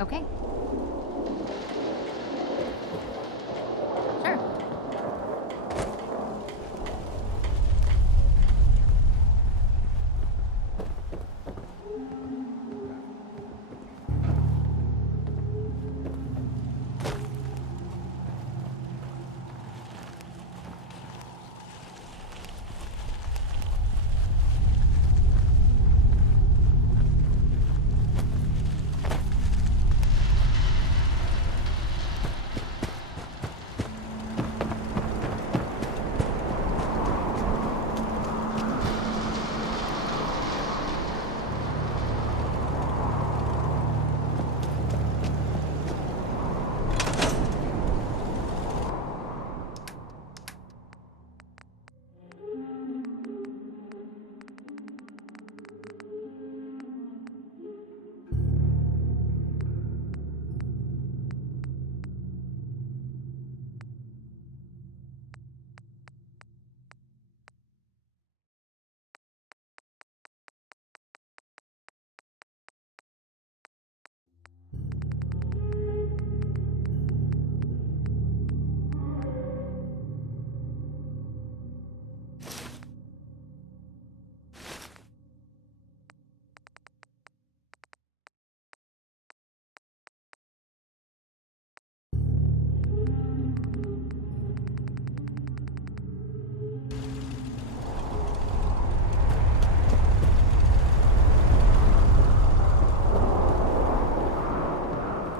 Okay. Sure.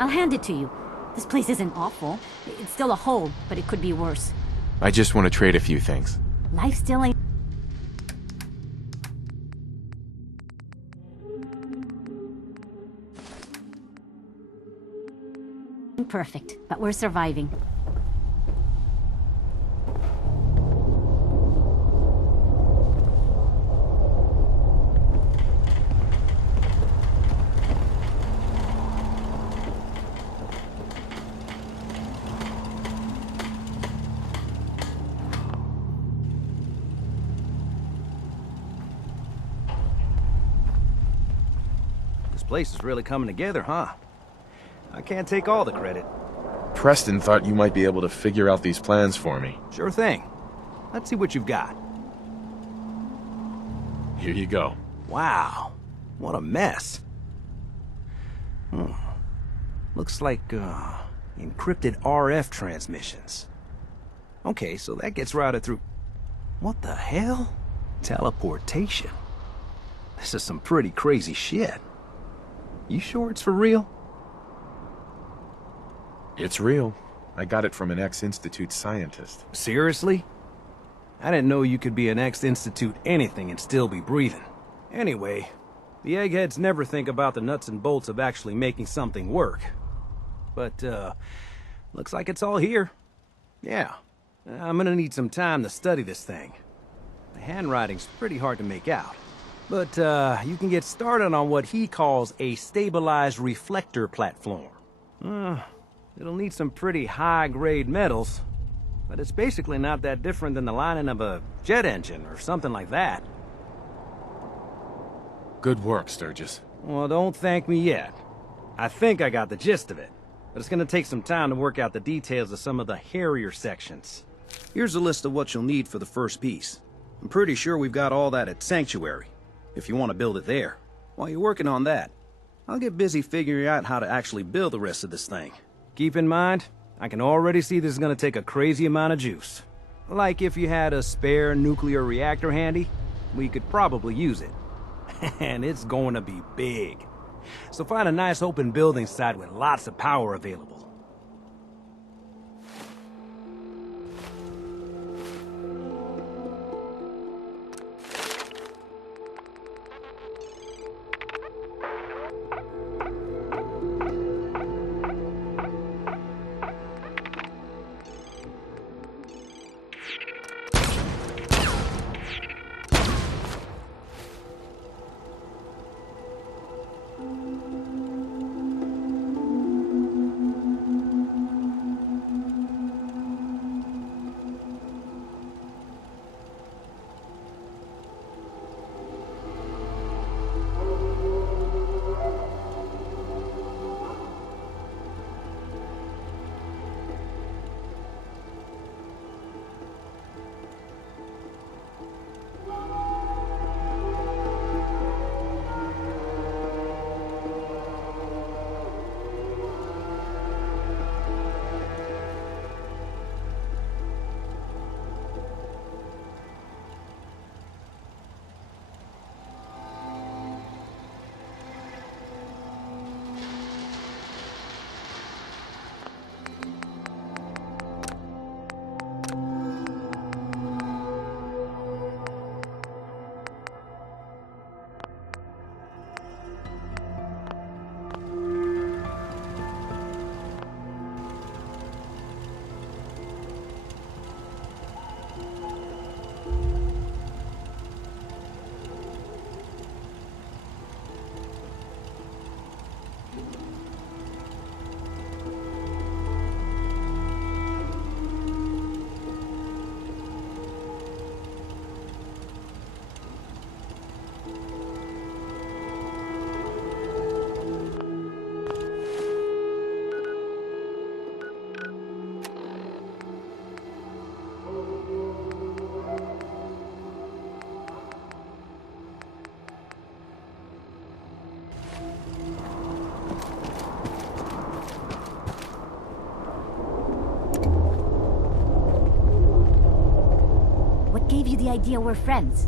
I'll hand it to you. This place isn't awful. It's still a hole, but it could be worse. I just want to trade a few things. Life still ain't... perfect, but we're surviving. This place is really coming together, huh? I can't take all the credit. Preston thought you might be able to figure out these plans for me. Sure thing. Let's see what you've got. Here you go. Wow, what a mess. Looks like, encrypted RF transmissions. Okay, so that gets routed through... What the hell? Teleportation. This is some pretty crazy shit. You sure it's for real? It's real. I got it from an ex-Institute scientist. Seriously? I didn't know you could be an ex-Institute anything and still be breathing. Anyway, the eggheads never think about the nuts and bolts of actually making something work. But, looks like it's all here. Yeah, I'm gonna need some time to study this thing. The handwriting's pretty hard to make out. But, you can get started on what he calls a stabilized reflector platform. It'll need some pretty high-grade metals, but it's basically not that different than the lining of a jet engine or something like that. Good work, Sturgis. Well, don't thank me yet. I think I got the gist of it, but it's gonna take some time to work out the details of some of the hairier sections. Here's a list of what you'll need for the first piece. I'm pretty sure we've got all that at Sanctuary, if you want to build it there. While you're working on that, I'll get busy figuring out how to actually build the rest of this thing. Keep in mind, I can already see this is gonna take a crazy amount of juice. Like if you had a spare nuclear reactor handy, we could probably use it. And it's going to be big. So find a nice open building site with lots of power available. idea we're friends.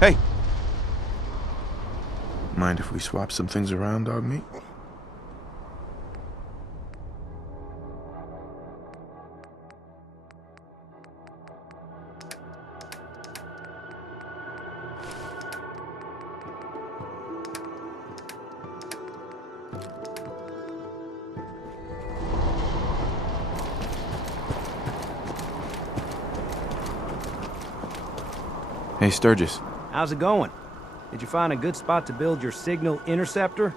Hey! Mind if we swap some things around, dog meat? Hey, Sturgis. How's it going? Did you find a good spot to build your signal interceptor?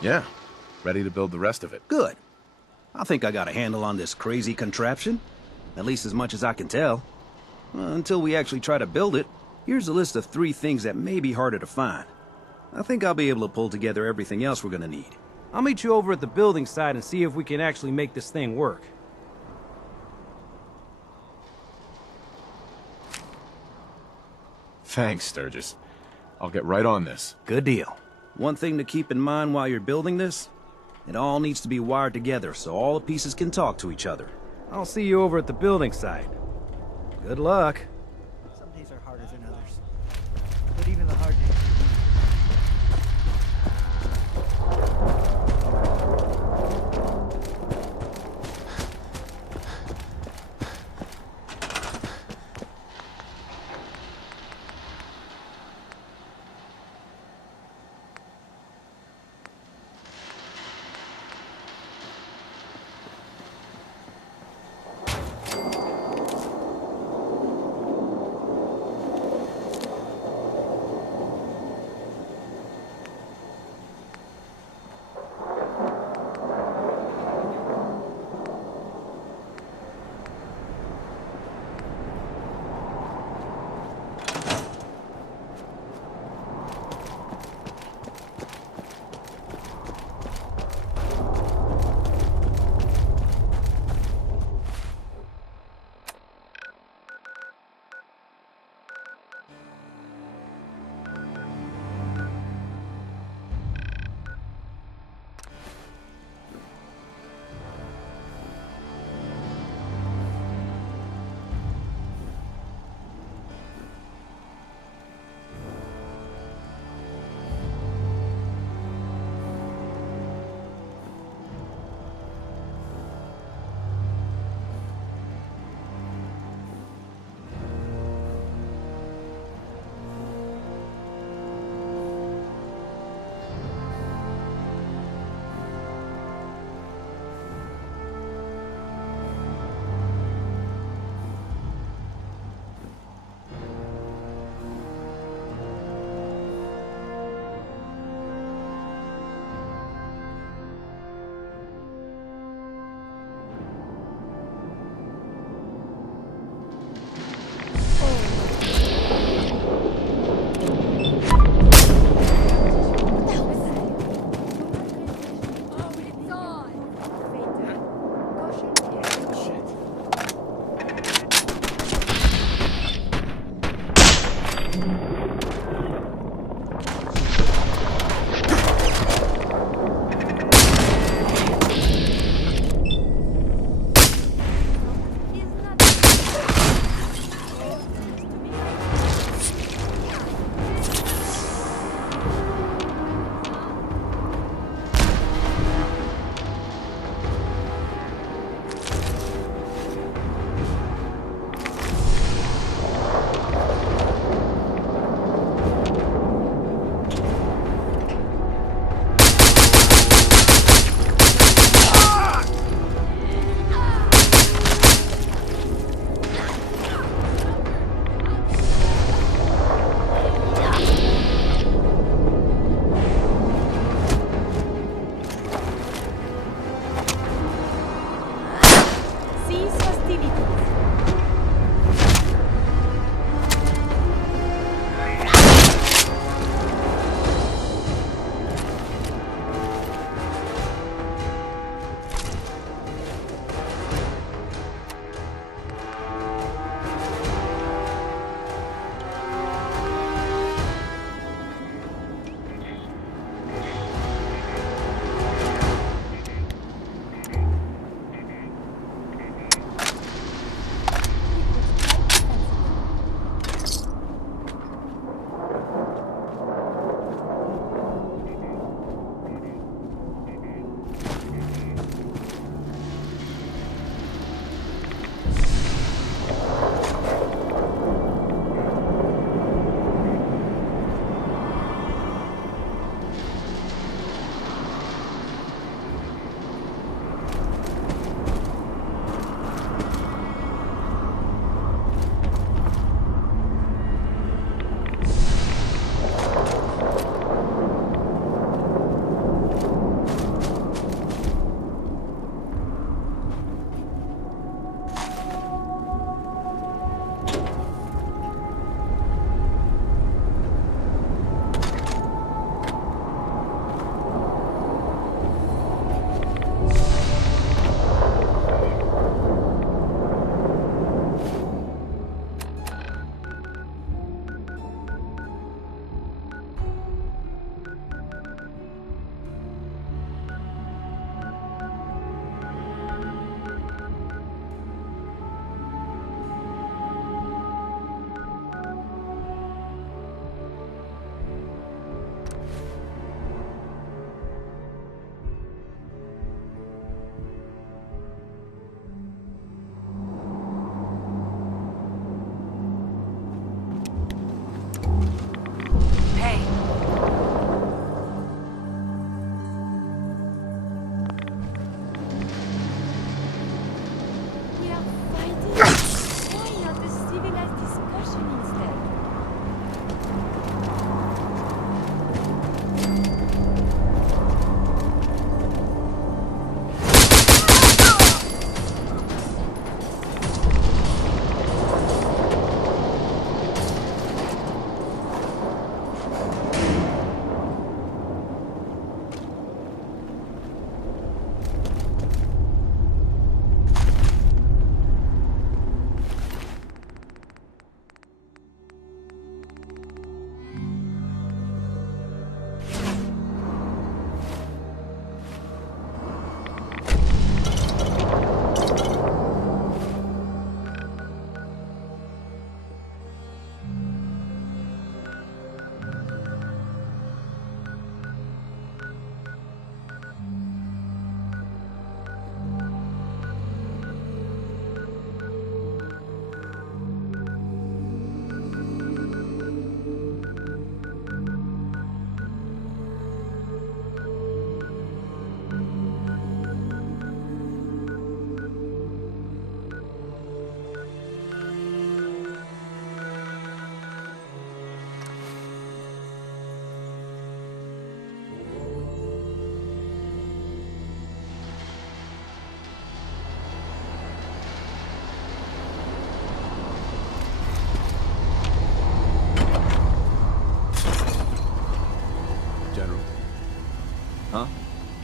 Yeah. Ready to build the rest of it. Good. I think I got a handle on this crazy contraption. At least as much as I can tell. Until we actually try to build it, here's a list of 3 things that may be harder to find. I think I'll be able to pull together everything else we're gonna need. I'll meet you over at the building site and see if we can actually make this thing work. Thanks, Sturgis. I'll get right on this. Good deal. One thing to keep in mind while you're building this, it all needs to be wired together so all the pieces can talk to each other. I'll see you over at the building site. Good luck. Some days are harder than others. But even the hard days.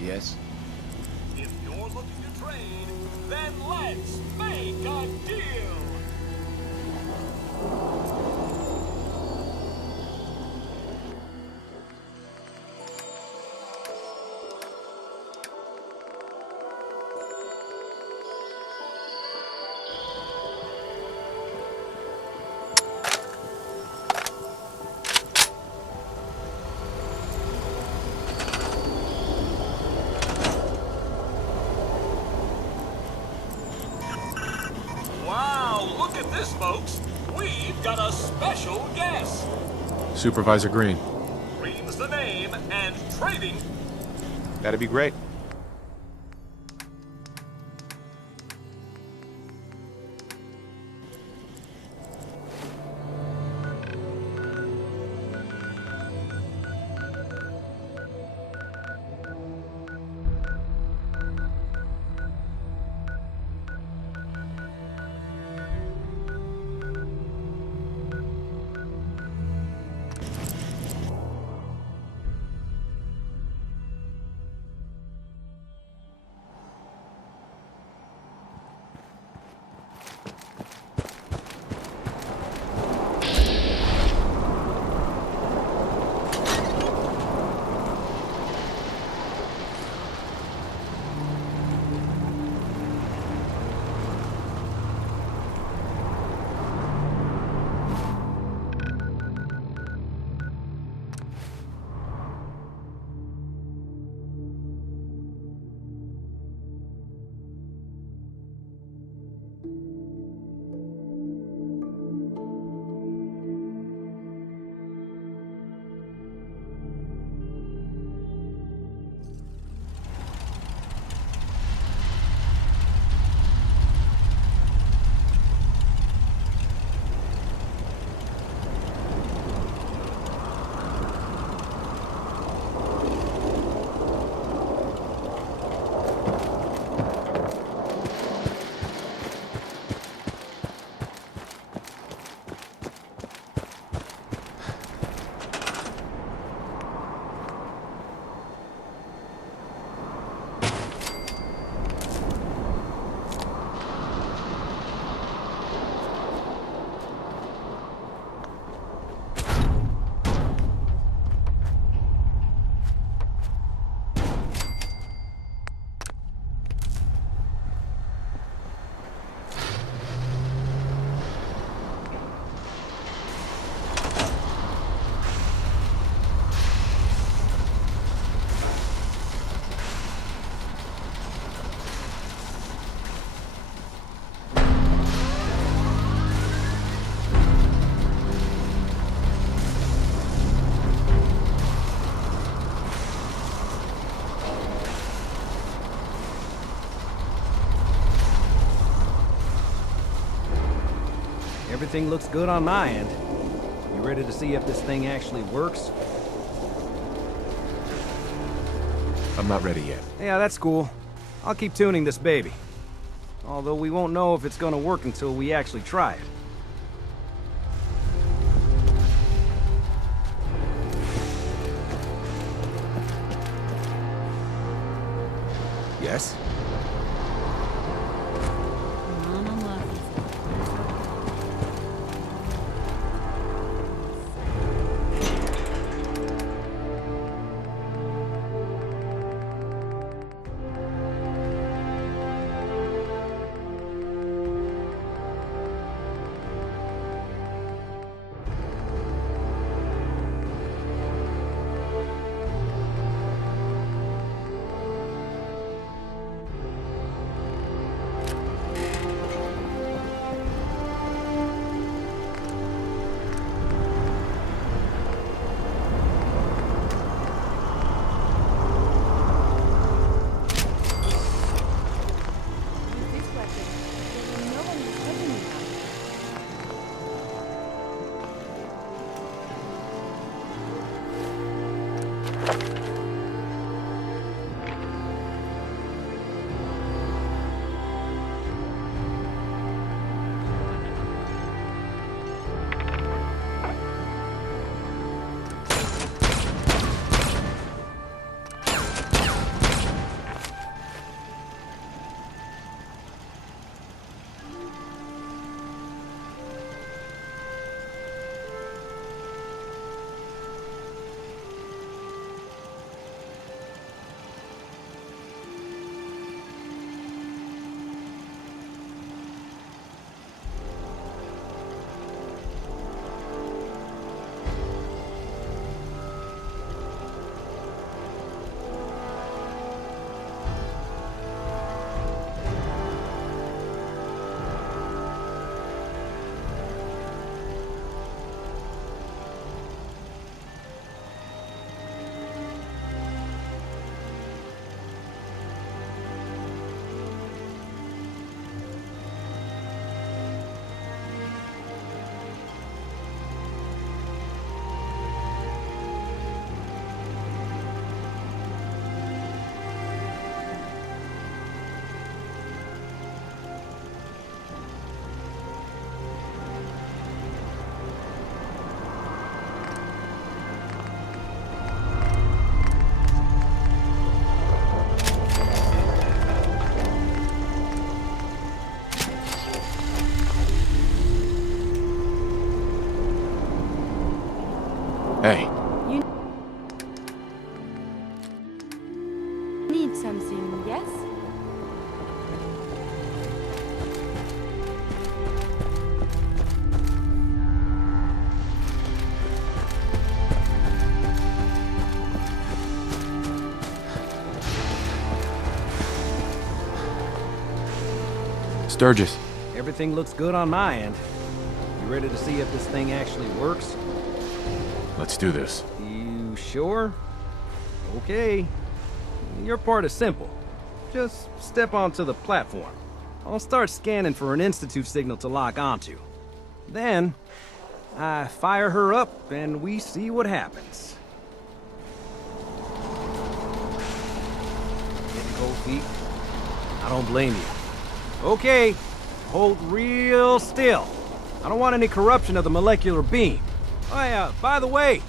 Yes? If you're looking to trade, then let's make a deal! Wow, look at this, folks! We've got a special guest! Supervisor Green. Green's the name, and trading. That'd be great. Everything looks good on my end. You ready to see if this thing actually works? I'm not ready yet. Yeah, that's cool. I'll keep tuning this baby. Although we won't know if it's gonna work until we actually try it. Yes? Come on, unlock this. Hey, Need something, yes? Sturgis. Everything looks good on my end. You ready to see if this thing actually works? Let's do this. You sure? Okay. Your part is simple. Just step onto the platform. I'll start scanning for an Institute signal to lock onto. Then, I fire her up and we see what happens. Get cold feet? I don't blame you. Okay, hold real still. I don't want any corruption of the molecular beam. Oh yeah, by the way,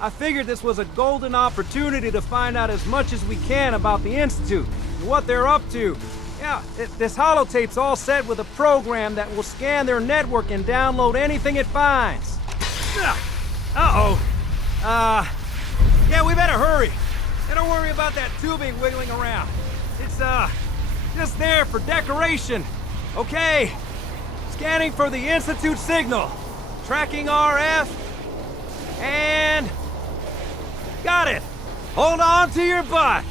I figured this was a golden opportunity to find out as much as we can about the Institute and what they're up to. Yeah, this holotape's all set with a program that will scan their network and download anything it finds. Uh-oh. Yeah, we better hurry. And don't worry about that tubing wiggling around. It's, just there for decoration. Okay. Scanning for the Institute signal. Tracking RF. And... got it! Hold on to your butt!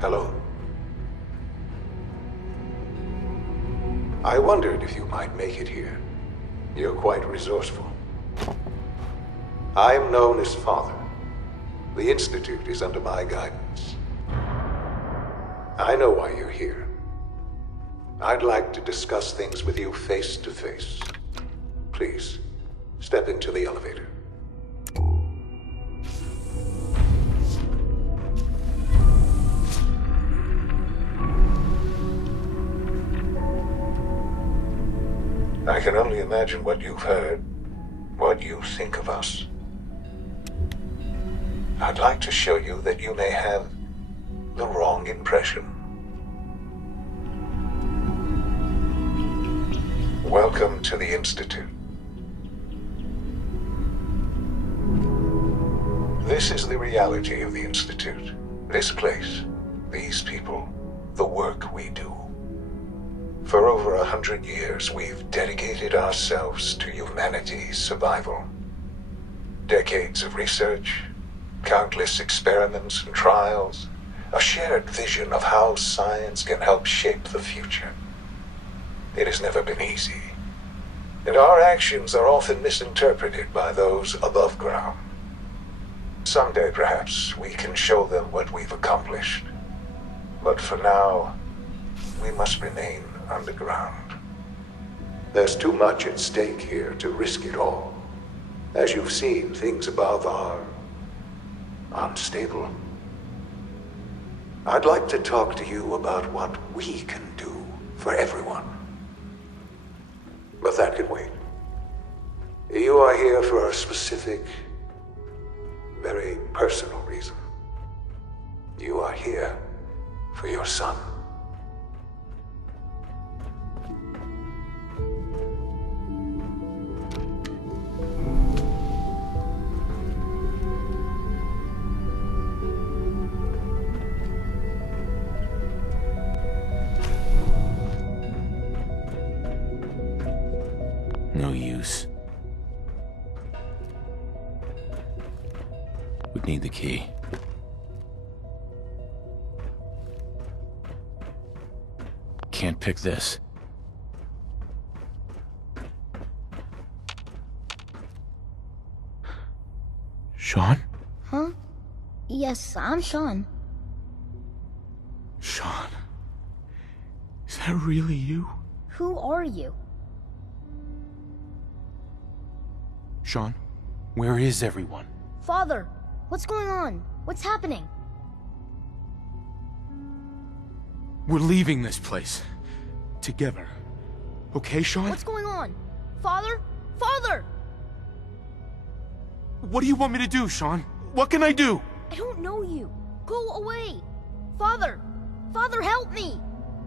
Hello. I wondered if you might make it here. You're quite resourceful. I'm known as Father. The Institute is under my guidance. I know why you're here. I'd like to discuss things with you face to face. Please, step into the elevator. I can only imagine what you've heard, what you think of us. I'd like to show you that you may have the wrong impression. Welcome to the Institute. This is the reality of the Institute. This place, these people, the work we do. For over 100 years, we've dedicated ourselves to humanity's survival. Decades of research, countless experiments and trials, a shared vision of how science can help shape the future. It has never been easy, and our actions are often misinterpreted by those above ground. Someday, perhaps, we can show them what we've accomplished. But for now, we must remain underground. There's too much at stake here to risk it all. As you've seen, things above are unstable. I'd like to talk to you about what we can do for everyone. But that can wait. You are here for a specific, very personal reason. You are here for your son. No use. Would need the key. Can't pick this. Sean? Huh? Yes, I'm Sean. Sean? Is that really you? Who are you? Sean, where is everyone? Father, what's going on? What's happening? We're leaving this place. Together. Okay, Sean? What's going on? Father? Father! What do you want me to do, Sean? What can I do? I don't know you. Go away. Father! Father, help me!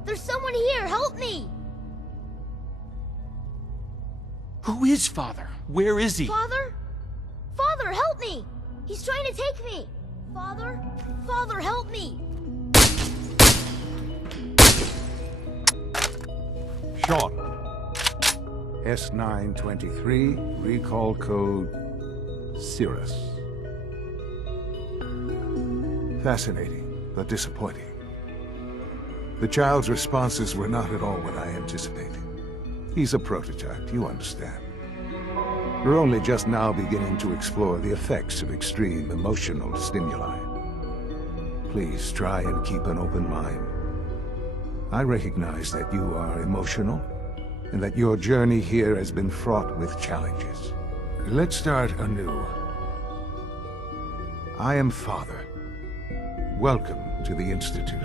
There's someone here, help me! Who is Father? Where is he? Father? Father, help me! He's trying to take me! Father? Father, help me! Sean. S923, recall code Cirrus. Fascinating, but disappointing. The child's responses were not at all what I anticipated. He's a prototype, you understand. We're only just now beginning to explore the effects of extreme emotional stimuli. Please try and keep an open mind. I recognize that you are emotional, and that your journey here has been fraught with challenges. Let's start anew. I am Father. Welcome to the Institute.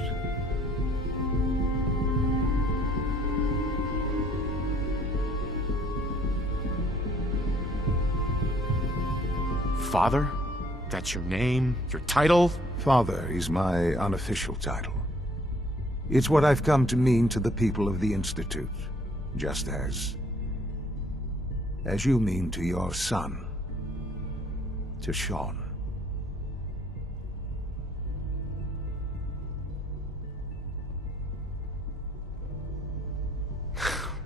Father? That's your name? Your title? Father is my unofficial title. It's what I've come to mean to the people of the Institute, just as you mean to your son, to Sean.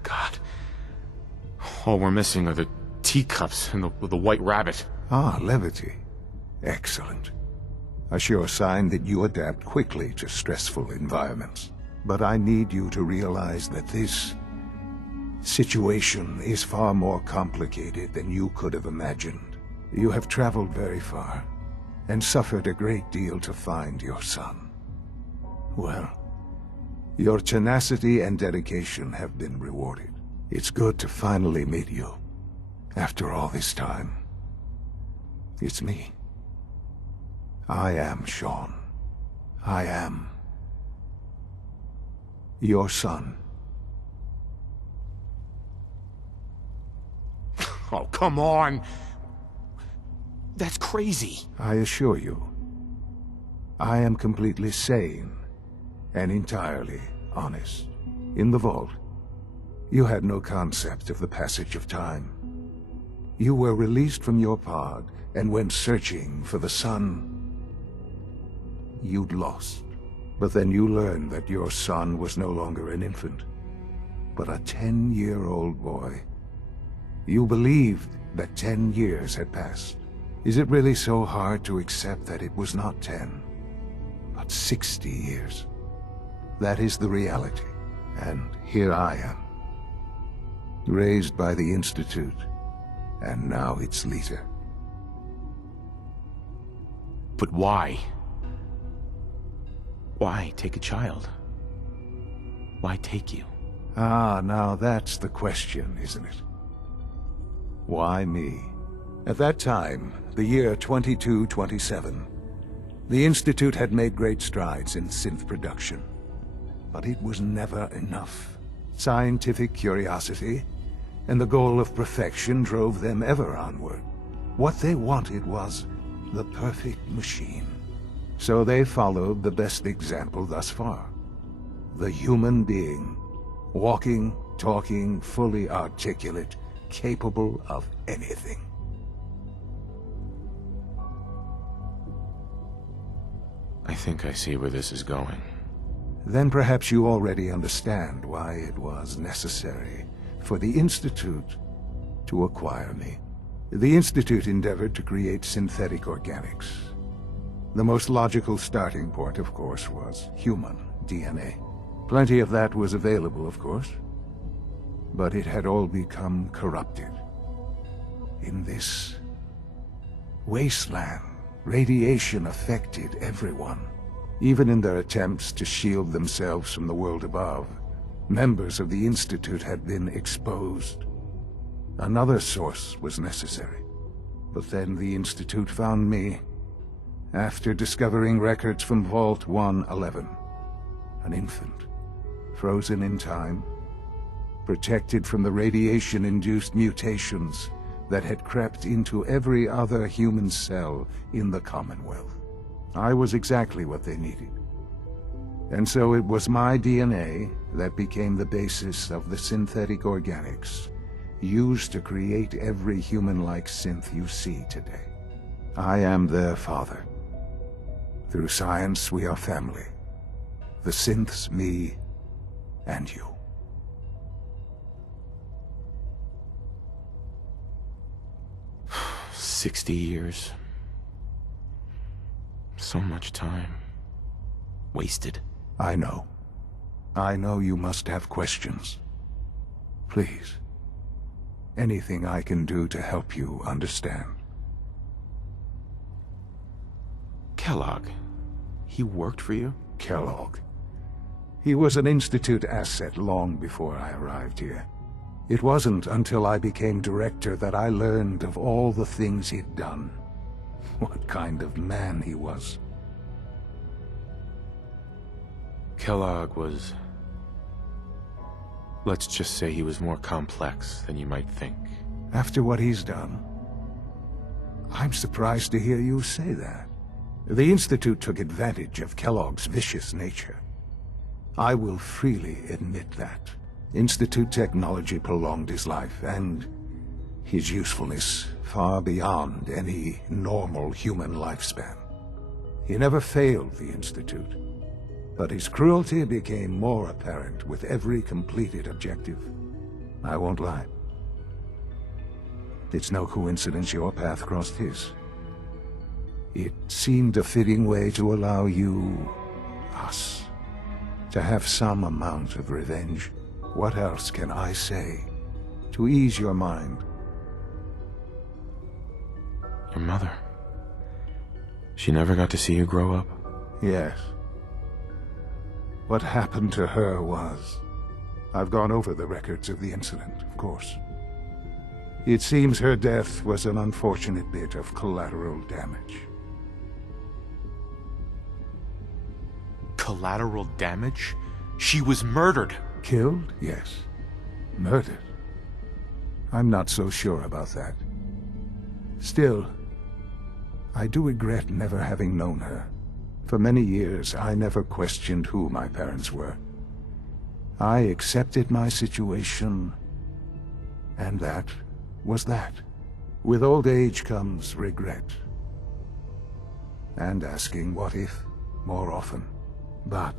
God. All we're missing are the teacups and the white rabbit. Ah, levity. Excellent. A sure sign that you adapt quickly to stressful environments. But I need you to realize that this situation is far more complicated than you could have imagined. You have traveled very far, and suffered a great deal to find your son. Well, your tenacity and dedication have been rewarded. It's good to finally meet you. After all this time, it's me. I am Sean. I am your son. Oh, come on. That's crazy. I assure you, I am completely sane and entirely honest. In the vault, you had no concept of the passage of time. You were released from your pod and went searching for the son you'd lost. But then you learned that your son was no longer an infant, but a 10-year-old boy. You believed that 10 years had passed. Is it really so hard to accept that it was not 10, but 60 years? That is the reality, and here I am, raised by the Institute, and now its leader. But why? Why take a child? Why take you? Ah, now that's the question, isn't it? Why me? At that time, the year 2227, the Institute had made great strides in synth production. But it was never enough. Scientific curiosity and the goal of perfection drove them ever onward. What they wanted was the perfect machine. So they followed the best example thus far. The human being. Walking, talking, fully articulate, capable of anything. I think I see where this is going. Then perhaps you already understand why it was necessary for the Institute to acquire me. The Institute endeavored to create synthetic organics. The most logical starting point, of course, was human DNA. Plenty of that was available, of course. But it had all become corrupted. In this wasteland, radiation affected everyone. Even in their attempts to shield themselves from the world above, members of the Institute had been exposed. Another source was necessary. But then the Institute found me, after discovering records from Vault 111. An infant, frozen in time, protected from the radiation-induced mutations that had crept into every other human cell in the Commonwealth. I was exactly what they needed. And so it was my DNA that became the basis of the synthetic organics used to create every human-like synth you see today. I am their father. Through science, we are family. The synths, me, and you. 60 years. So much time. Wasted. I know. I know you must have questions. Please. Anything I can do to help you understand. Kellogg. He worked for you? Kellogg. He was an Institute asset long before I arrived here. It wasn't until I became director that I learned of all the things he'd done. What kind of man he was. Kellogg was... let's just say he was more complex than you might think. After what he's done, I'm surprised to hear you say that. The Institute took advantage of Kellogg's vicious nature. I will freely admit that. Institute technology prolonged his life, and his usefulness far beyond any normal human lifespan. He never failed the Institute, but his cruelty became more apparent with every completed objective. I won't lie. It's no coincidence your path crossed his. It seemed a fitting way to allow you, us, to have some amount of revenge. What else can I say to ease your mind? Your mother. She never got to see you grow up? Yes. What happened to her was... I've gone over the records of the incident, of course. It seems her death was an unfortunate bit of collateral damage. Collateral damage? She was murdered! Killed? Yes. Murdered? I'm not so sure about that. Still, I do regret never having known her. For many years, I never questioned who my parents were. I accepted my situation, and that was that. With old age comes regret. And asking what if more often. But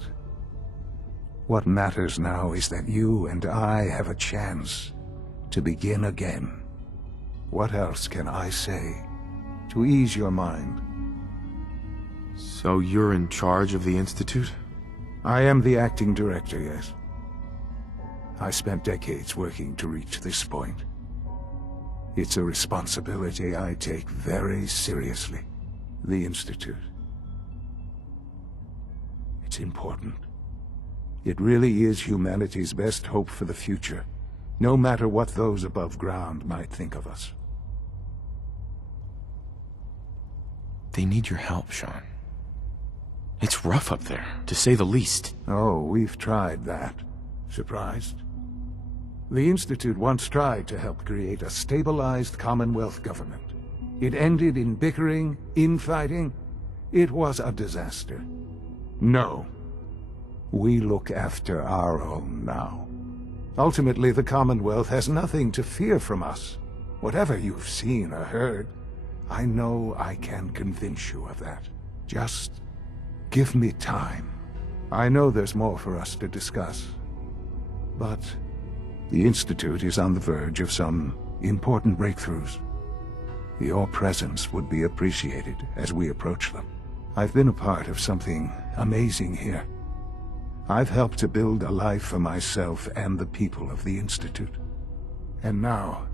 what matters now is that you and I have a chance to begin again. What else can I say to ease your mind? So you're in charge of the Institute? I am the acting director, yes. I spent decades working to reach this point. It's a responsibility I take very seriously. The Institute. It's important. It really is humanity's best hope for the future, no matter what those above ground might think of us. They need your help, Sean. It's rough up there, to say the least. Oh, we've tried that. Surprised? The Institute once tried to help create a stabilized Commonwealth government. It ended in bickering, infighting. It was a disaster. No. We look after our own now. Ultimately, the Commonwealth has nothing to fear from us. Whatever you've seen or heard, I know I can convince you of that. Just give me time. I know there's more for us to discuss. But the Institute is on the verge of some important breakthroughs. Your presence would be appreciated as we approach them. I've been a part of something amazing here. I've helped to build a life for myself and the people of the Institute. And now,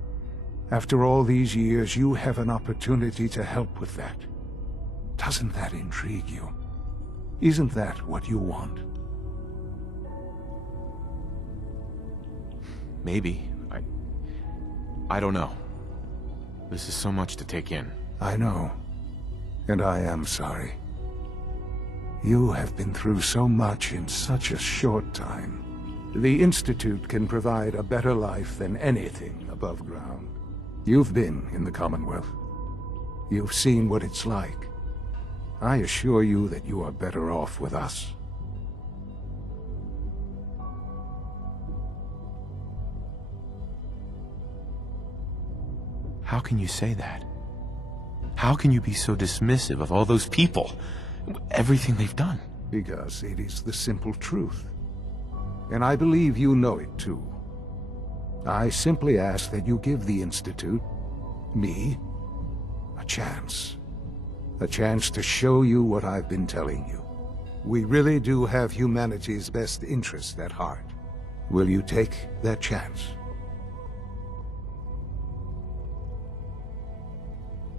after all these years, you have an opportunity to help with that. Doesn't that intrigue you? Isn't that what you want? Maybe. I don't know. This is so much to take in. I know. And I am sorry. You have been through so much in such a short time. The Institute can provide a better life than anything above ground. You've been in the Commonwealth. You've seen what it's like. I assure you that you are better off with us. How can you say that? How can you be so dismissive of all those people? Everything they've done? Because it is the simple truth. And I believe you know it too. I simply ask that you give the Institute, me, a chance. A chance to show you what I've been telling you. We really do have humanity's best interest at heart. Will you take that chance?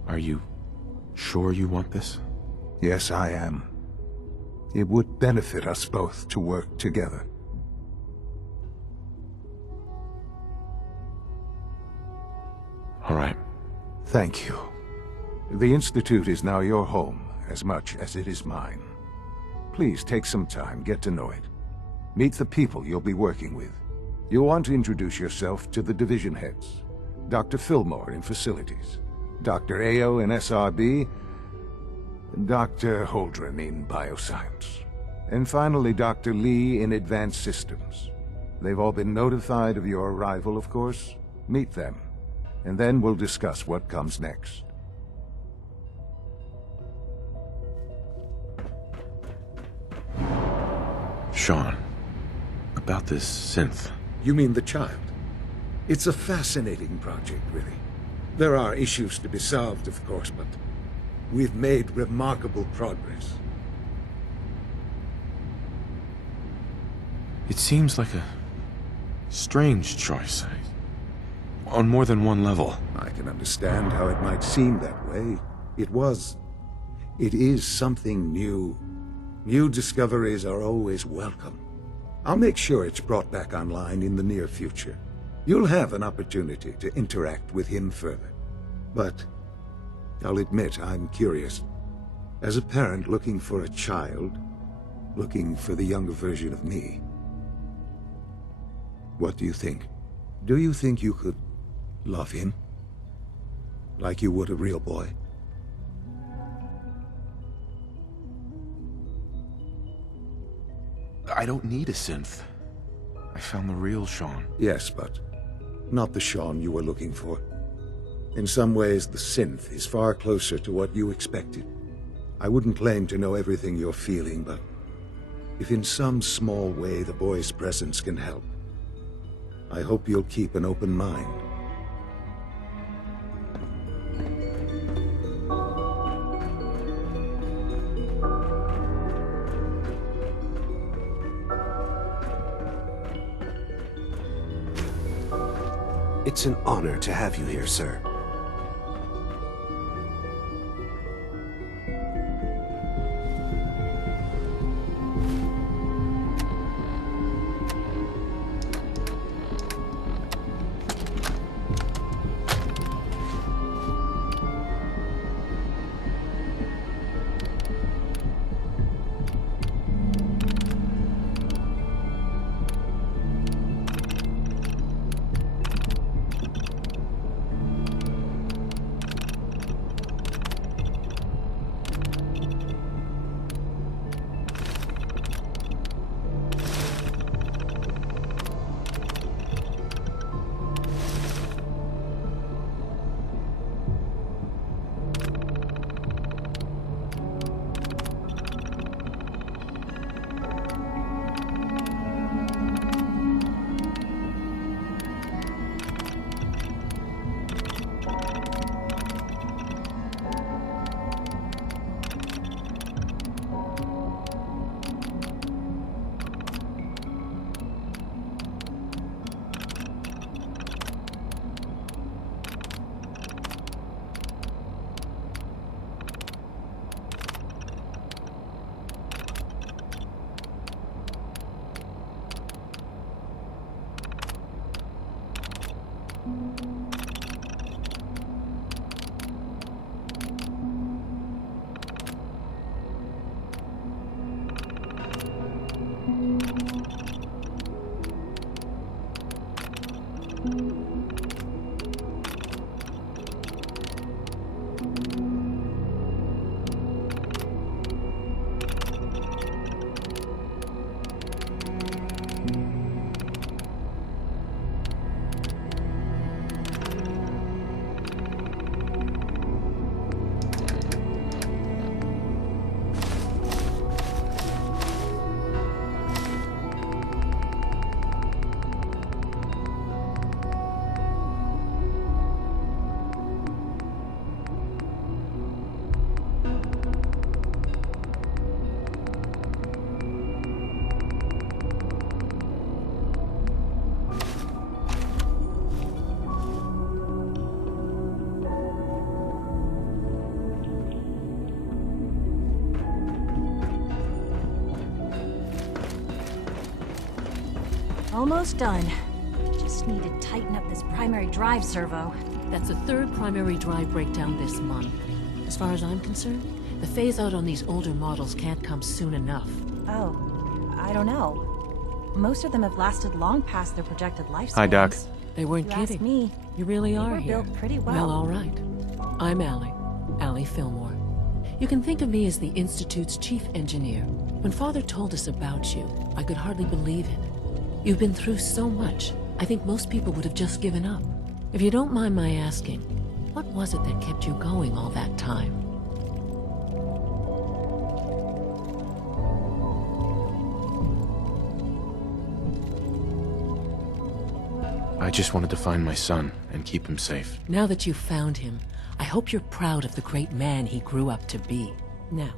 Are you sure you want this? Yes, I am. It would benefit us both to work together. All right. Thank you. The Institute is now your home, as much as it is mine. Please take some time, get to know it. Meet the people you'll be working with. You'll want to introduce yourself to the division heads. Dr. Fillmore in Facilities, Dr. Ayo in SRB, Dr. Holdren in Bioscience, and finally Dr. Lee in Advanced Systems. They've all been notified of your arrival, of course. Meet them, and then we'll discuss what comes next. Sean, about this synth. You mean the child? It's a fascinating project, really. There are issues to be solved, of course, but we've made remarkable progress. It seems like a strange choice. On more than one level. I can understand how it might seem that way. It is something new. New discoveries are always welcome. I'll make sure it's brought back online in the near future. You'll have an opportunity to interact with him further. But I'll admit I'm curious. As a parent looking for a child, looking for the younger version of me, what do you think? Do you think you could love him? Like you would a real boy? I don't need a synth. I found the real Sean. Yes, but not the Sean you were looking for. In some ways, the synth is far closer to what you expected. I wouldn't claim to know everything you're feeling, but if in some small way the boy's presence can help, I hope you'll keep an open mind. It's an honor to have you here, sir. Almost done. Just need to tighten up this primary drive servo. That's the third primary drive breakdown this month. As far as I'm concerned, the phase-out on these older models can't come soon enough. Oh, I don't know. Most of them have lasted long past their projected lifespans. Hi, Doc. They weren't You ask kidding. me, You really they are were here. built pretty well. Well, all right. I'm Allie Fillmore. You can think of me as the Institute's chief engineer. When Father told us about you, I could hardly believe it. You've been through so much, I think most people would have just given up. If you don't mind my asking, what was it that kept you going all that time? I just wanted to find my son and keep him safe. Now that you've found him, I hope you're proud of the great man he grew up to be. Now,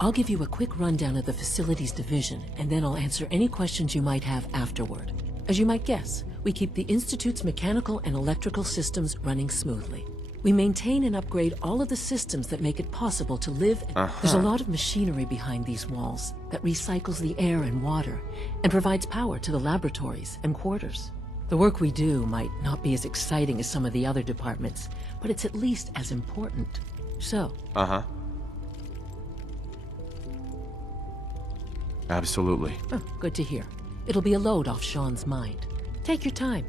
I'll give you a quick rundown of the Facilities Division, and then I'll answer any questions you might have afterward. As you might guess, we keep the Institute's mechanical and electrical systems running smoothly. We maintain and upgrade all of the systems that make it possible to live. There's a lot of machinery behind these walls that recycles the air and water and provides power to the laboratories and quarters. The work we do might not be as exciting as some of the other departments, but it's at least as important. So, Absolutely. oh, good to hear. It'll be a load off Sean's mind. Take your time.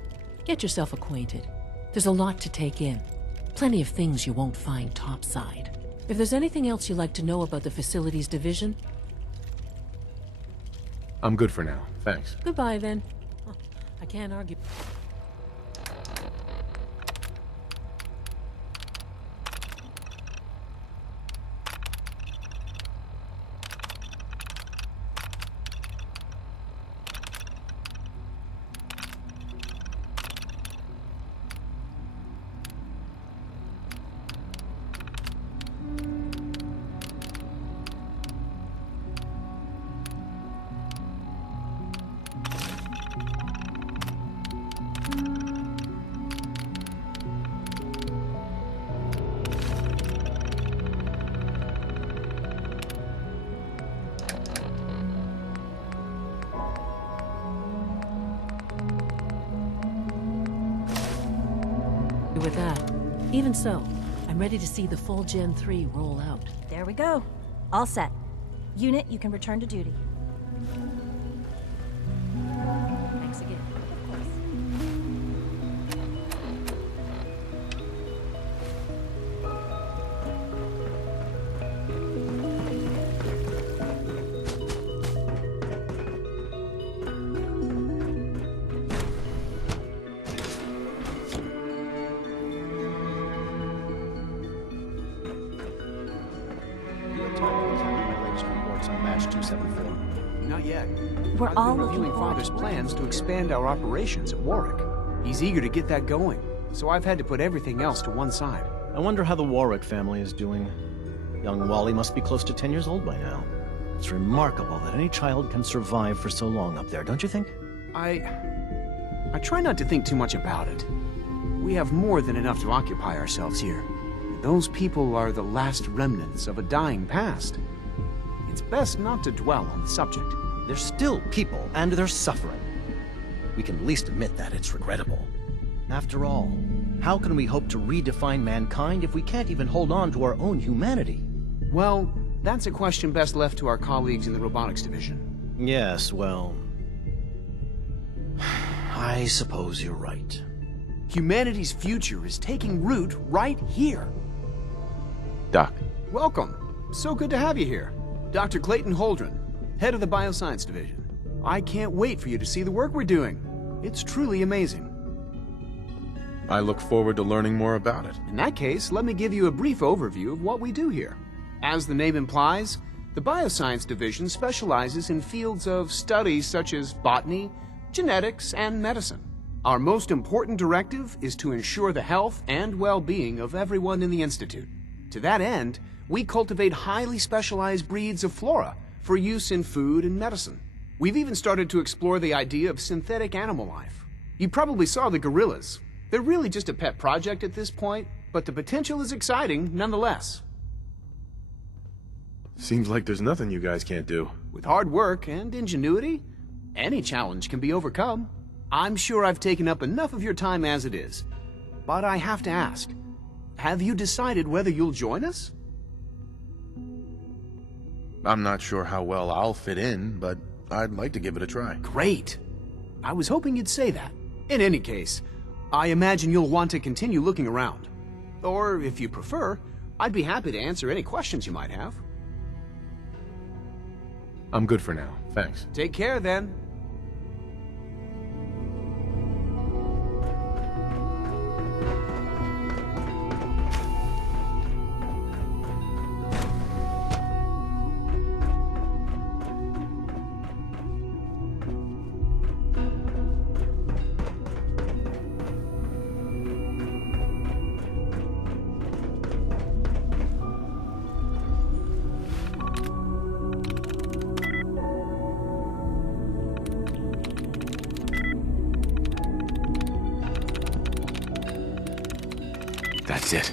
Get yourself acquainted. There's a lot to take in. Plenty of things you won't find topside. If there's anything else you'd like to know about the Facilities Division, I'm good for now. Thanks. goodbye then. I can't argue. With that, even so, I'm ready to see the full Gen 3 roll out. There we go. All set. Unit, you can return to duty. Thanks again. Of course. My latest reports on Match 274. Not yet. We're I've all been looking reviewing forward Father's to plans to expand our operations at Warwick. He's eager to get that going, so I've had to put everything else to one side. I wonder how the Warwick family is doing. Young Wally must be close to 10 years old by now. It's remarkable that any child can survive for so long up there, don't you think? I try not to think too much about it. We have more than enough to occupy ourselves here. Those people are the last remnants of a dying past. It's best not to dwell on the subject. They're still people, and they're suffering. We can at least admit that it's regrettable. After all, how can we hope to redefine mankind if we can't even hold on to our own humanity? Well, that's a question best left to our colleagues in the Robotics Division. Yes, well... I suppose you're right. Humanity's future is taking root right here. Doc. Welcome. So good to have you here. Dr. Clayton Holdren, head of the Bioscience Division. I can't wait for you to see the work we're doing. It's truly amazing. I look forward to learning more about it. In that case, let me give you a brief overview of what we do here. As the name implies, the Bioscience Division specializes in fields of study such as botany, genetics, and medicine. Our most important directive is to ensure the health and well-being of everyone in the Institute. To that end, we cultivate highly specialized breeds of flora for use in food and medicine. We've even started to explore the idea of synthetic animal life. You probably saw the gorillas. They're really just a pet project at this point, but the potential is exciting nonetheless. Seems like there's nothing you guys can't do. With hard work and ingenuity, Any challenge can be overcome. I'm sure I've taken up enough of your time as it is. But I have to ask, have you decided whether you'll join us? I'm not sure how well I'll fit in, but I'd like to give it a try. Great. I was hoping you'd say that. In any case, I imagine you'll want to continue looking around. Or, if you prefer, I'd be happy to answer any questions you might have. I'm good for now, thanks. Take care, then. That's it.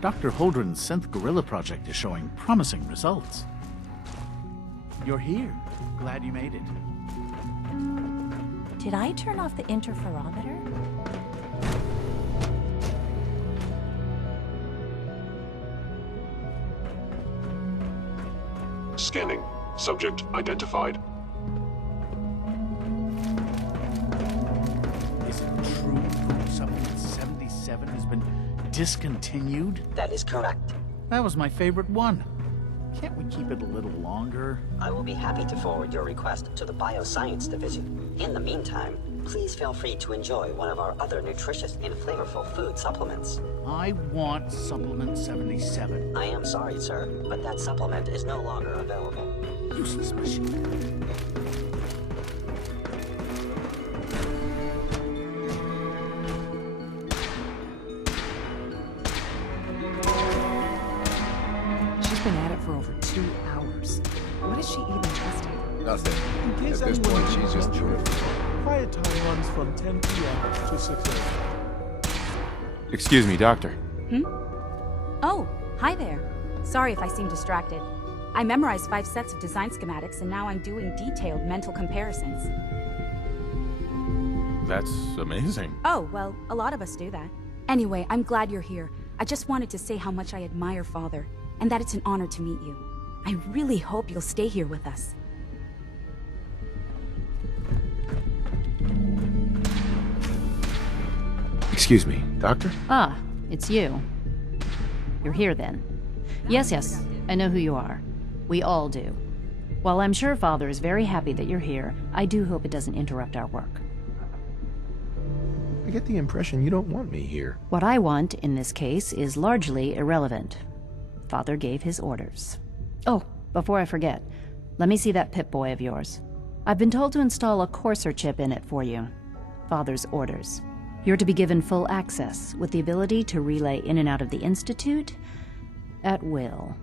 Dr. Holdren's synth gorilla project is showing promising results. You're here. Glad you made it. Did I turn off the interferometer? Scanning. Subject identified. Is it true Food Supplement 77 has been discontinued? That is correct. That was my favorite one. Can't we keep it a little longer? I will be happy to forward your request to the Bioscience Division. In the meantime, please feel free to enjoy one of our other nutritious and flavorful food supplements. I want Supplement 77. I am sorry, sir, but that supplement is no longer available. Useless machine. Been at it for over 2 hours. What is she even testing? Nothing. At this point, she's just chewing. Quiet time runs from 10 p.m. to 6 a.m. Excuse me, Doctor. Oh, hi there. Sorry if I seem distracted. I memorized 5 sets of design schematics and now I'm doing detailed mental comparisons. That's amazing. Oh, well, a lot of us do that. Anyway, I'm glad you're here. I just wanted to say how much I admire Father, and that it's an honor to meet you. I really hope you'll stay here with us. Excuse me, Doctor? Ah, it's you. You're here then. Yes, I know who you are. We all do. While I'm sure Father is very happy that you're here, I do hope it doesn't interrupt our work. I get the impression you don't want me here. What I want, in this case, is largely irrelevant. Father gave his orders. Oh, before I forget, let me see that Pip-Boy of yours. I've been told to install a Courser chip in it for you. Father's orders. You're to be given full access, with the ability to relay in and out of the Institute at will.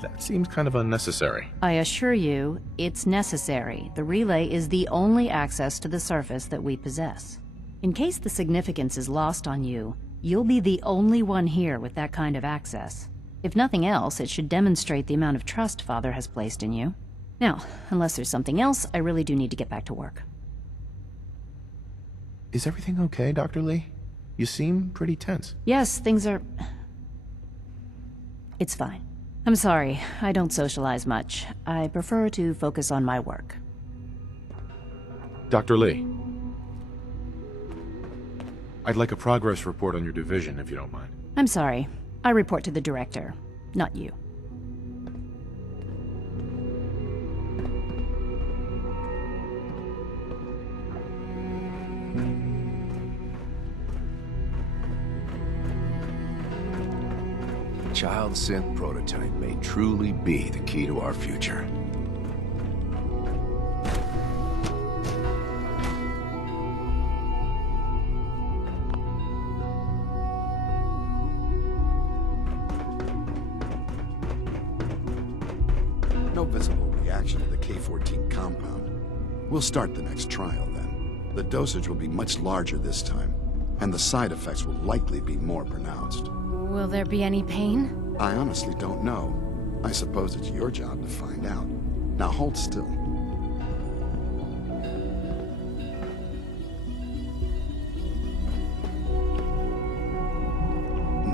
That seems kind of unnecessary. I assure you, it's necessary. The relay is the only access to the surface that we possess. In case the significance is lost on you, you'll be the only one here with that kind of access. If nothing else, it should demonstrate the amount of trust Father has placed in you. Now, unless there's something else, I really do need to get back to work. Is everything okay, Dr. Lee? You seem pretty tense. Yes, things are... It's fine. I'm sorry, I don't socialize much. I prefer to focus on my work. Dr. Lee. I'd like a progress report on your division, if you don't mind. I'm sorry. I report to the director, not you. child synth prototype may truly be the key to our future. No visible reaction to the K-14 compound. We'll start the next trial then. The dosage will be much larger this time, and the side effects will likely be more pronounced. Will there be any pain? I honestly don't know. I suppose it's your job to find out. Now hold still.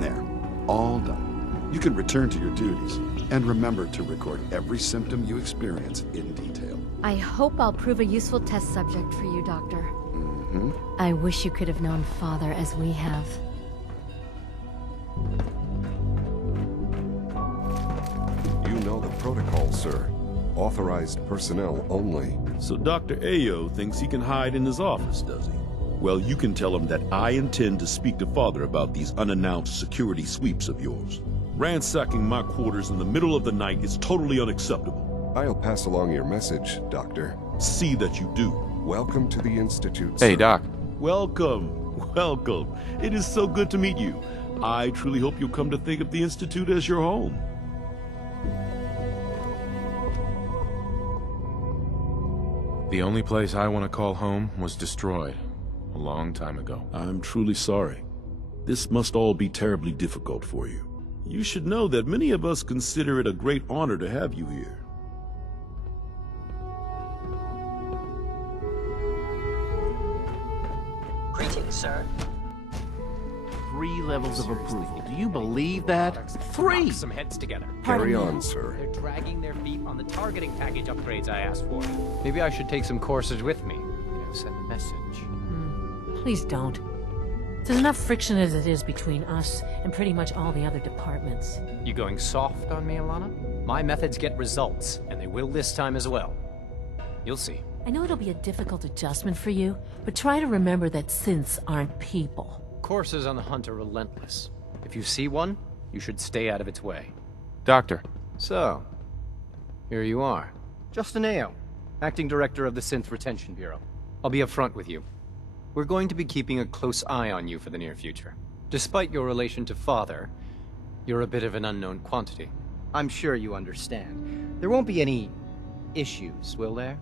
There. All done. You can return to your duties, and remember to record every symptom you experience in detail. I hope I'll prove a useful test subject for you, Doctor. Mm-hmm. I wish you could have known Father as we have. You know the protocol, sir. Authorized personnel only. So Dr. Ayo thinks he can hide in his office, does he? Well, you can tell him that I intend to speak to Father about these unannounced security sweeps of yours. Ransacking my quarters in the middle of the night is totally unacceptable. I'll pass along your message, Doctor. See that you do. Welcome to the Institute, Hey, sir. Doc. Welcome. Welcome. It is so good to meet you. I truly hope you'll come to think of the Institute as your home. The only place I want to call home was destroyed a long time ago. I'm truly sorry. This must all be terribly difficult for you. You should know that many of us consider it a great honor to have you here. Greetings, sir. 3 levels of approval. Do you believe that? 3! Some heads together. Carry on, sir. They're dragging their feet on the targeting package upgrades I asked for. Maybe I should take some courses with me. Send a message. Please don't. There's enough friction as it is between us and pretty much all the other departments. You going soft on me, Alana? My methods get results, and they will this time as well. You'll see. I know it'll be a difficult adjustment for you, but try to remember that synths aren't people. Courses on the hunt are relentless. If you see one, you should stay out of its way. Doctor. So, here you are. Justin Ayo, Acting Director of the Synth Retention Bureau. I'll be upfront with you. We're going to be keeping a close eye on you for the near future. Despite your relation to Father, you're a bit of an unknown quantity. I'm sure you understand. There won't be any issues, will there?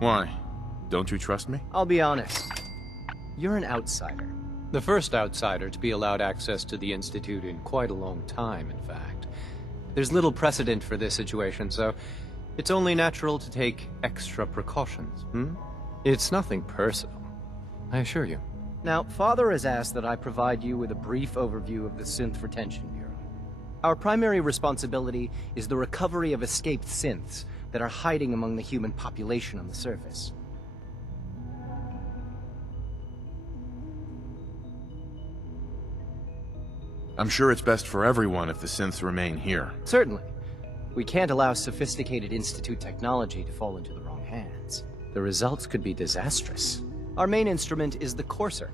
Why? Don't you trust me? I'll be honest. You're an outsider. The first outsider to be allowed access to the Institute in quite a long time, in fact. There's little precedent for this situation, so it's only natural to take extra precautions, It's nothing personal, I assure you. Now, Father has asked that I provide you with a brief overview of the Synth Retention Bureau. Our primary responsibility is the recovery of escaped synths that are hiding among the human population on the surface. I'm sure it's best for everyone if the synths remain here. Certainly. We can't allow sophisticated Institute technology to fall into the wrong hands. The results could be disastrous. Our main instrument is the Courser,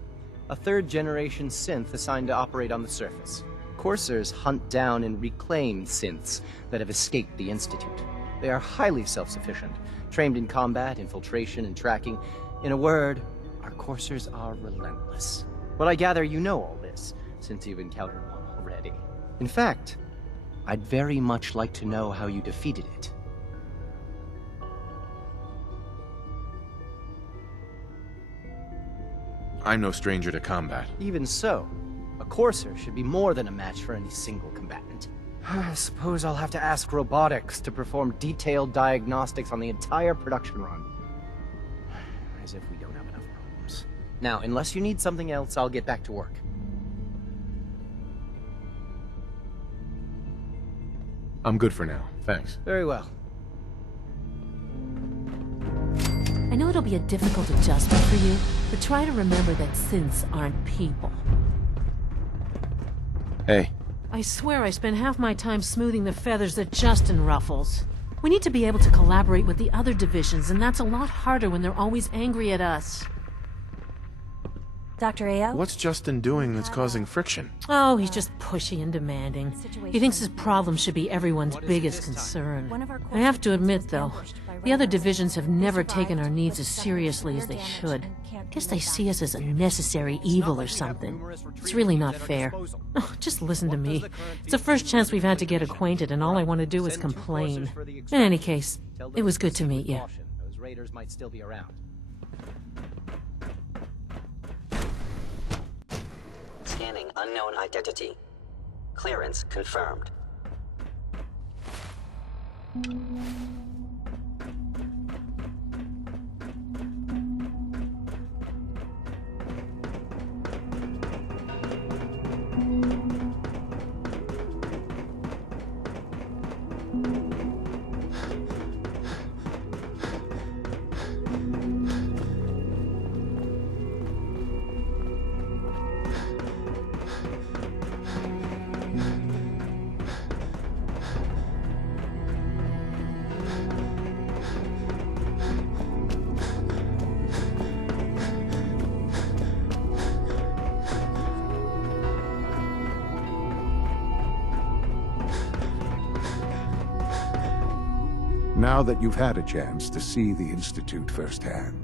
a third-generation synth assigned to operate on the surface. Coursers hunt down and reclaim synths that have escaped the Institute. They are highly self-sufficient, trained in combat, infiltration, and tracking. In a word, our Coursers are relentless. But I gather you know all this, since you've encountered one already. In fact, I'd very much like to know how you defeated it. I'm no stranger to combat. Even so, a Courser should be more than a match for any single combatant. I suppose I'll have to ask robotics to perform detailed diagnostics on the entire production run. As if we don't have enough problems. Now, unless you need something else, I'll get back to work. I'm good for now, thanks. Very well. I know it'll be a difficult adjustment for you, but try to remember that synths aren't people. Hey. I swear I spend half my time smoothing the feathers that Justin ruffles. We need to be able to collaborate with the other divisions, and that's a lot harder when they're always angry at us. Dr. Ao? What's Justin doing that's causing friction? Oh, he's just pushy and demanding. He thinks his problem should be everyone's biggest concern. I have to admit, though, the other divisions have never taken our needs as seriously as they should. Guess they see us as a necessary evil or something. It's really not fair. Oh, just listen to me. It's the first chance we've had to get acquainted, and all I want to do is complain. In any case, it was good to meet you. Those raiders might still be around. Scanning unknown identity. Clearance confirmed. Now that you've had a chance to see the Institute firsthand,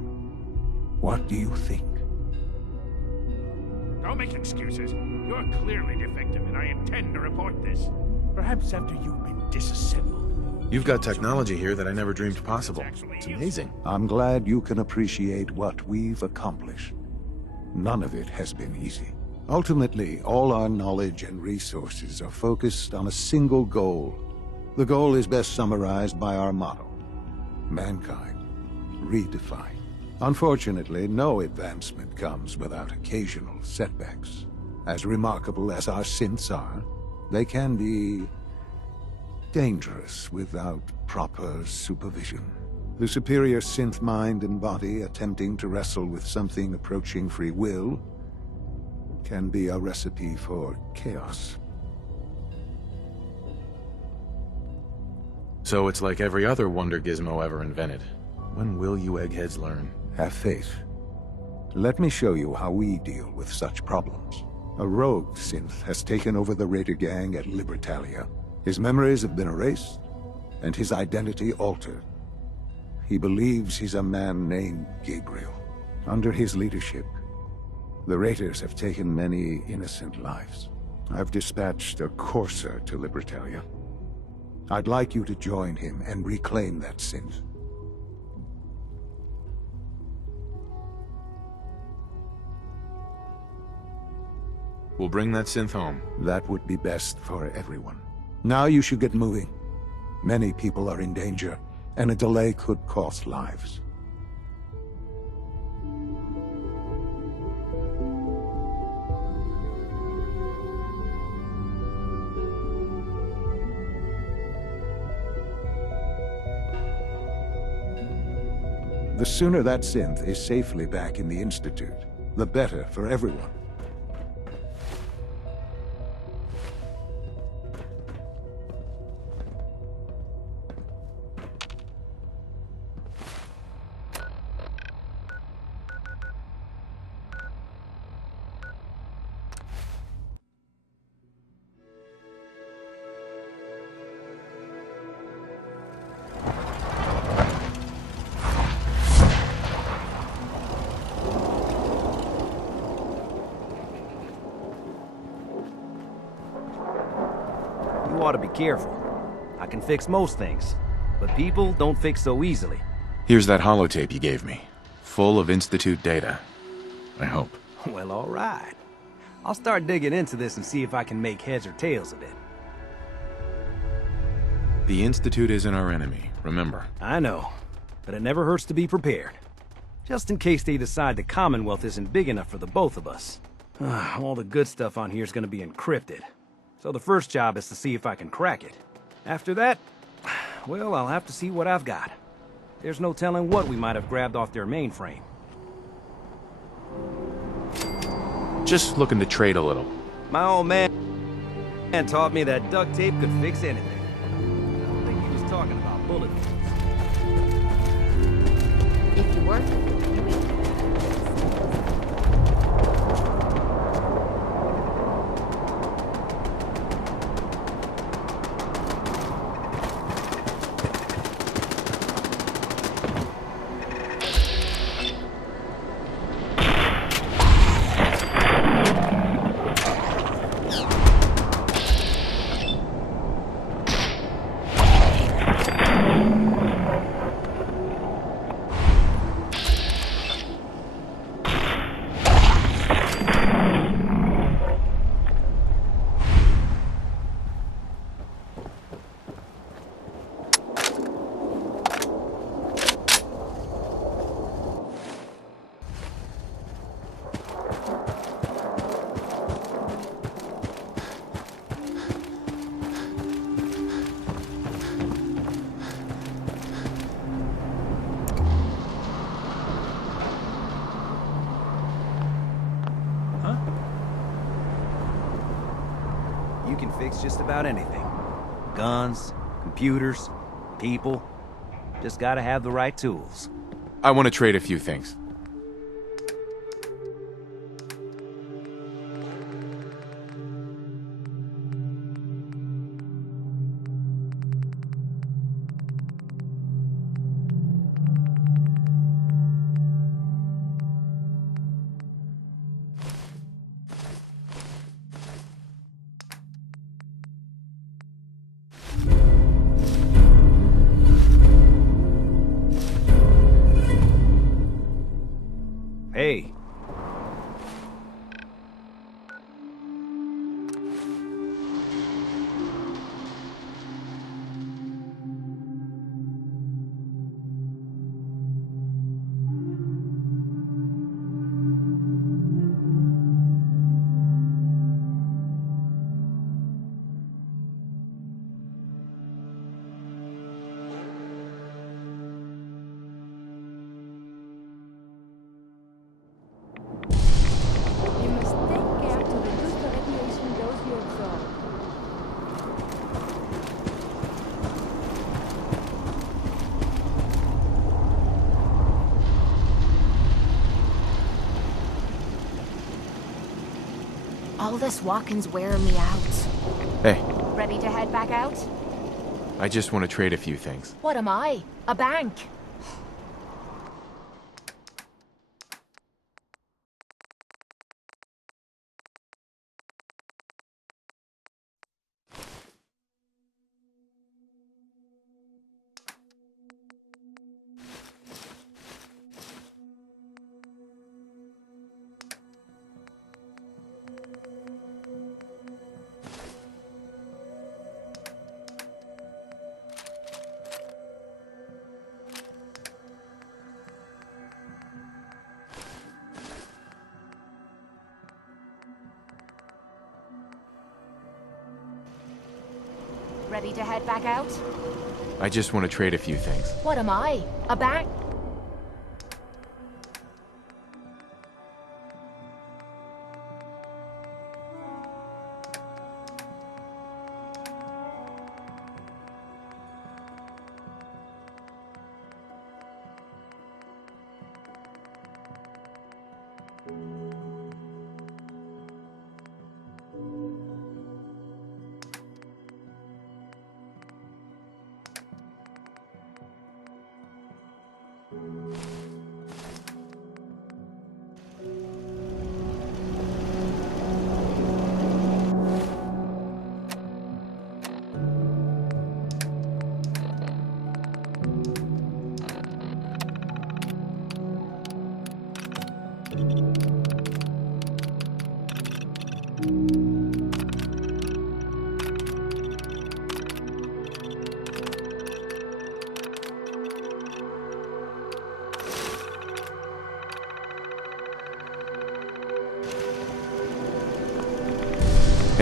what do you think? Don't make excuses. You're clearly defective, and I intend to report this. Perhaps after you've been disassembled. You've got technology here that I never dreamed possible. It's amazing. I'm glad you can appreciate what we've accomplished. None of it has been easy. Ultimately, all our knowledge and resources are focused on a single goal. The goal is best summarized by our motto: mankind redefined. Unfortunately, no advancement comes without occasional setbacks. As remarkable as our synths are, they can be dangerous without proper supervision. The superior synth mind and body attempting to wrestle with something approaching free will can be a recipe for chaos. So it's like every other wonder gizmo ever invented. When will you eggheads learn? Have faith. Let me show you how we deal with such problems. A rogue synth has taken over the Raider gang at Libertalia. His memories have been erased, and his identity altered. He believes he's a man named Gabriel. Under his leadership, the Raiders have taken many innocent lives. I've dispatched a Courser to Libertalia. I'd like you to join him and reclaim that synth. We'll bring that synth home. That would be best for everyone. Now you should get moving. Many people are in danger, and a delay could cost lives. The sooner that synth is safely back in the Institute, the better for everyone. You ought to be careful. I can fix most things, but people don't fix so easily. Here's that holotape you gave me. Full of Institute data. I hope. Well, all right. I'll start digging into this and see if I can make heads or tails of it. The Institute isn't our enemy, remember. I know, but it never hurts to be prepared. Just in case they decide the Commonwealth isn't big enough for the both of us. All the good stuff on here is going to be encrypted. So the first job is to see if I can crack it. After that, well, I'll have to see what I've got. There's no telling what we might have grabbed off their mainframe. Just looking to trade a little. My old man taught me that duct tape could fix anything. I don't think he was talking about bullet wounds. If you work, you eat. fix just about anything. Guns, computers, people. Just gotta have the right tools. I want to trade a few things. Hey. You must take care to reduce the radiation dose you absorb. All this walking's wearing me out. Hey, Ready to head back out? I just want to trade a few things. What am I? A bank? Ready to head back out? I just want to trade a few things. What am I? A bank?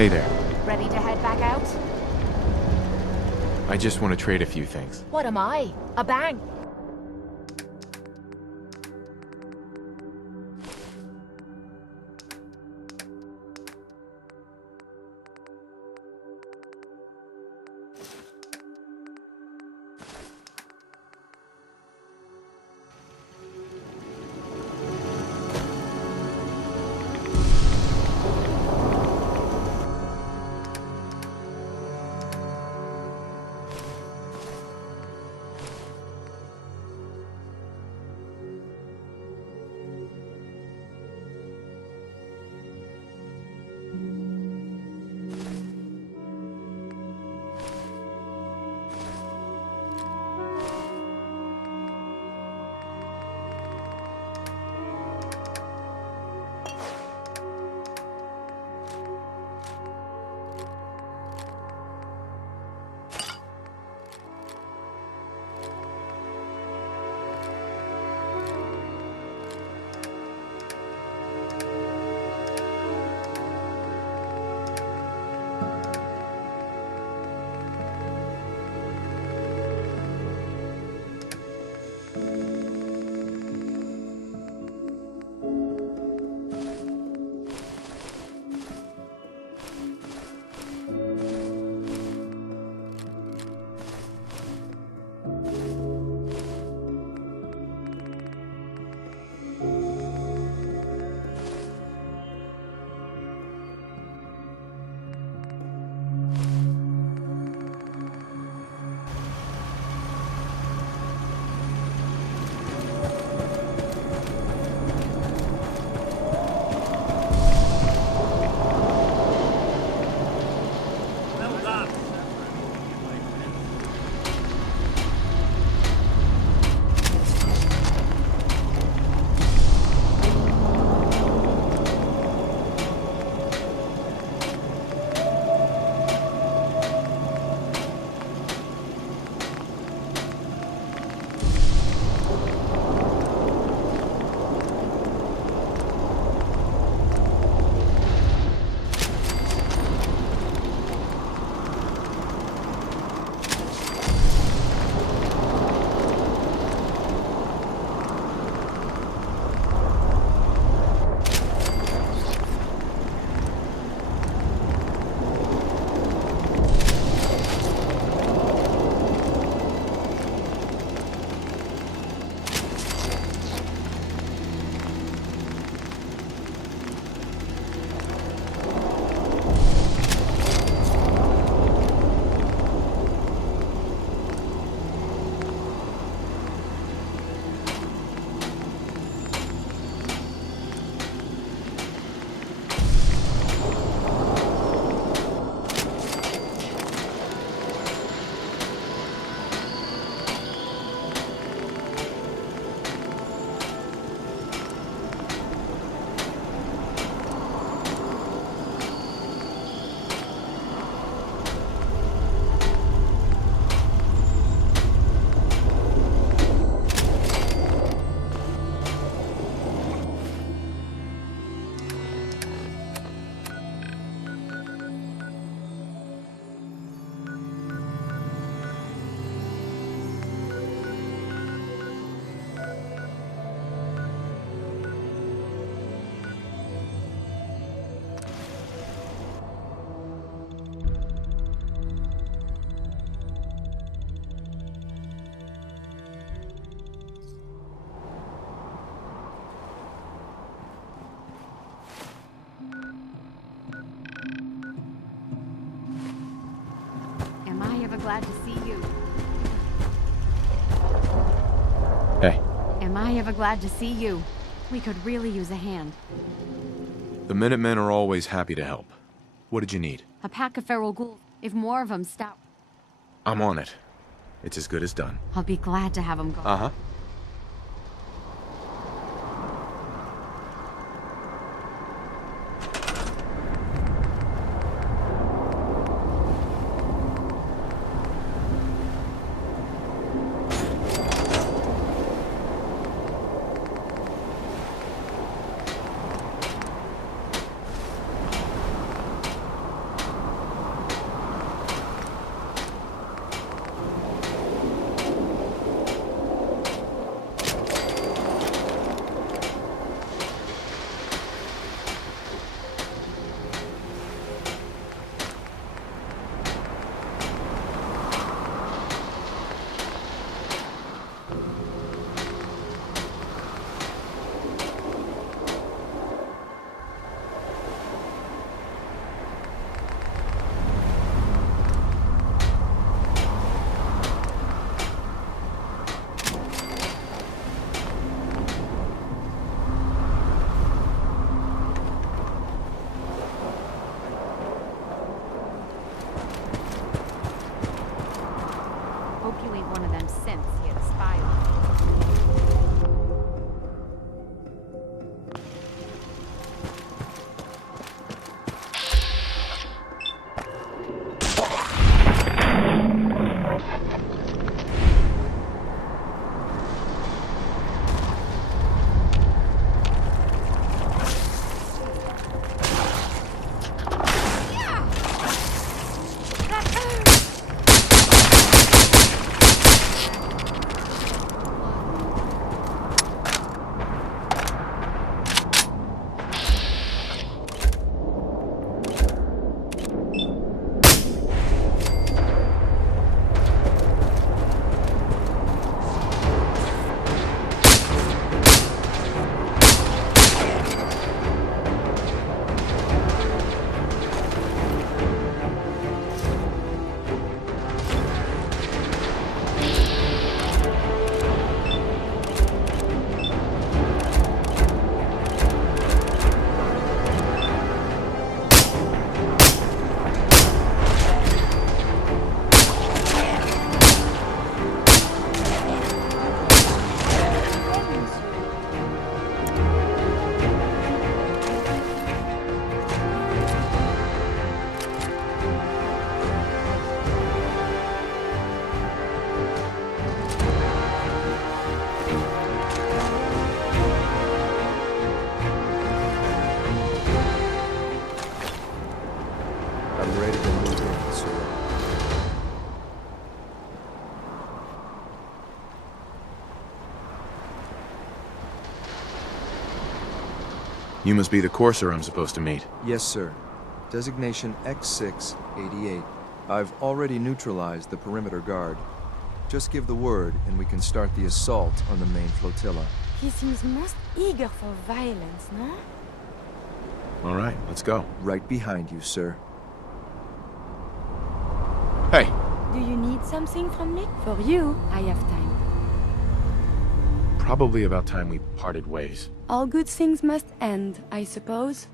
Hey there. Ready to head back out? I just want to trade a few things. What am I? A bank? glad to see you. Hey, Am I ever glad to see you? We could really use a hand. the Minutemen are always happy to help. What did you need? A pack of feral ghouls. If more of them stop, I'm on it. It's as good as done. I'll be glad to have them go. Uh-huh. Hope you ain't one of them synths yet spy on me. I'm ready to move in, sir. You must be the courser I'm supposed to meet. Yes, sir. Designation X688. I've already neutralized the perimeter guard. Just give the word, and we can start the assault on the main flotilla. He seems most eager for violence, no? All right, let's go. Right behind you, sir. Hey! Do you need something from me? For you, I have time. Probably about time we parted ways. All good things must end, I suppose.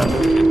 Huh.